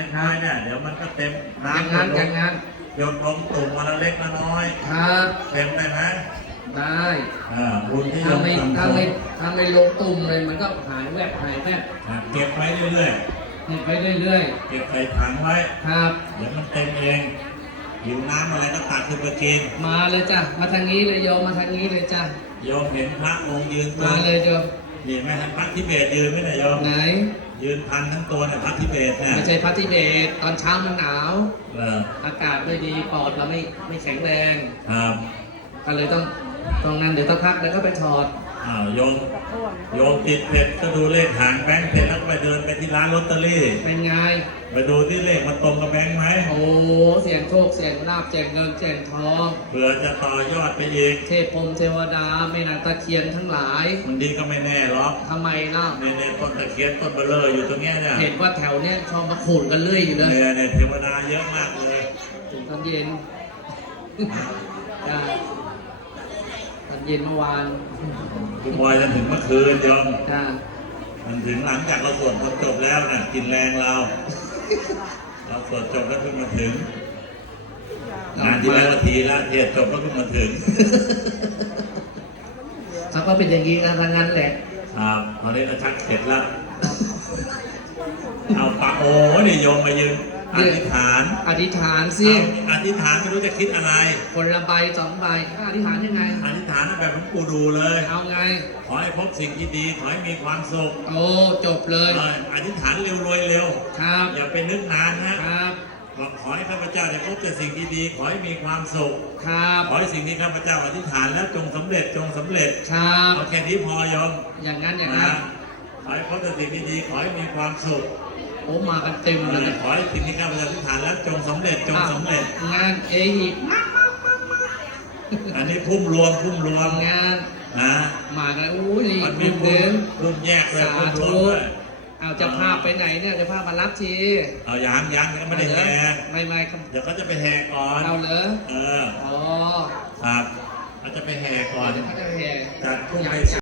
ล็กน้อยเนี่ยเดี๋ยวมันก็เต็มอย่างน้ำนั้นหอยย่างนั้นหยดลงตุ่มวันละเล็กละน้อย ครับเต็มได้ไหมได้อ่าบุญที่โยถ้ามไม่ทำถ้าไม่ถ้าไม่ลงตุ่มเลยมันก็หายแวบหายแวบอ่าเก็บไว้เรื่อยเก็บไปเรื่อยๆ เก็บใส่ถังไว้ ๆ ครับ เดี๋ยวมันเต็มเองหิวน้ำอะไรก็ตักขึ้นมากินมาเลยจ้ะมาทางนี้เลยโยมมาทางนี้เลยจ้ะโยมเห็นพระองค์ยืนตัวมาเลยโยมนี่ไหมฮะพระทิเบตยืนไหมเนี่ยโยมไหน ยืนพันทั้งตัวเนี่ยพระทิเบตเนี่ยไม่ใช่พระทิเบตตอนเช้ามันหนาวเอออากาศไม่ดีปอดเราไม่ไม่แข็งแรง ครับ ก็เลยต้องตรงนั้นเดี๋ยวต้องพักแล้วก็ไปถอด อ้าวโยมโยมติดเผ็ดก็ดูเลขหางแบงค์เสร็จแล้วก็ไปเดินไปที่ร้านลอตเตอรี่เป็นไง ไปดูที่เลขมันตรงกับแบงค์ไหมโอ้เสียงโชคเสียงลาบเสียงเงินเสียงทอง เผื่อจะต่อยอดไปอีก เทพพรหมเทวดาแม่นางตะเคียนทั้งหลายมันดีก็ไม่แน่หรอกทำไมเล่าในในต้นตะเคียนต้นเบลเลอร์อยู่ตรงเนี้ยเนี่ยเห็นว่าแถวเนี้ยชอบมาขูดกันเรื่อยอยู่เลยเนี่ยเนี่ยเทวดาเยอะมากเลยถึงตอนเย็นจ้า ตอนเย็นเมื่อวานคุณบอยจนถึงเมื่อคืนโยมจ้ามันถึงหลังจากเราสวดมนต์จบแล้วน่ะกินแรงเรา เราสวดจบแล้วเพิ่งมาถึงงานที่แรกนาทีละเทศจบแล้วเพิ่งมาถึงเขาก็เป็นอย่างนี้นะทางนั้นแหละครับตอนนี้เราชักเสร็จแล้วเอาปากโอ้นี่โยมมายืน อธิษฐานอธิษฐานสิเอาอธิษฐานไม่รู้จะคิดอะไร คนละใบสองใบอธิษฐานยังไง อธิษฐานแบบหลวงปู่ดูเลย เอาไง ขอให้พบสิ่งที่ดี ขอให้มีความสุข โอ้ จบเลยเอออธิษฐานเร็วรวยเร็ว ครับ อย่าไปนึกนานนะครับบอกขอให้ข้าพเจ้าได้พบแต่สิ่งที่ดีขอให้มีความสุข ครับ ขอให้สิ่งที่ข้าพเจ้าอธิษฐานแล้วจงสำเร็จจงสำเร็จ ครับเอาแค่นี้พอยอม อย่างนั้นอย่างนั้นะนขอให้พบแต่สิ่งที่ดีขอให้มีความสุข โอ้มากันเต็มเลย ขอให้สิ่งที่ข้าพเจ้าอธิษฐานแล้วจงสำเร็จจงสำเร็จอะงานเออีกอันนี้พุ่มรวมพุ่มรวมงานนะมากันอุ้ยมันมีมีเดิพุ่มนพุ่มแยกเลยสาพุ่มรธุวมด้วยเอาจะพาไปไหนเนี่ยจะพามารับทีเอายางยางยังไม่ได้แห่ไม่ไม่ครับเดี๋ยวเขาจะไปแห่ก่อนเอาเลยเอออ๋อครับเขาจะไปแห่ก่อนเดี๋ยวเขาจะแห่จัดพุ่มไป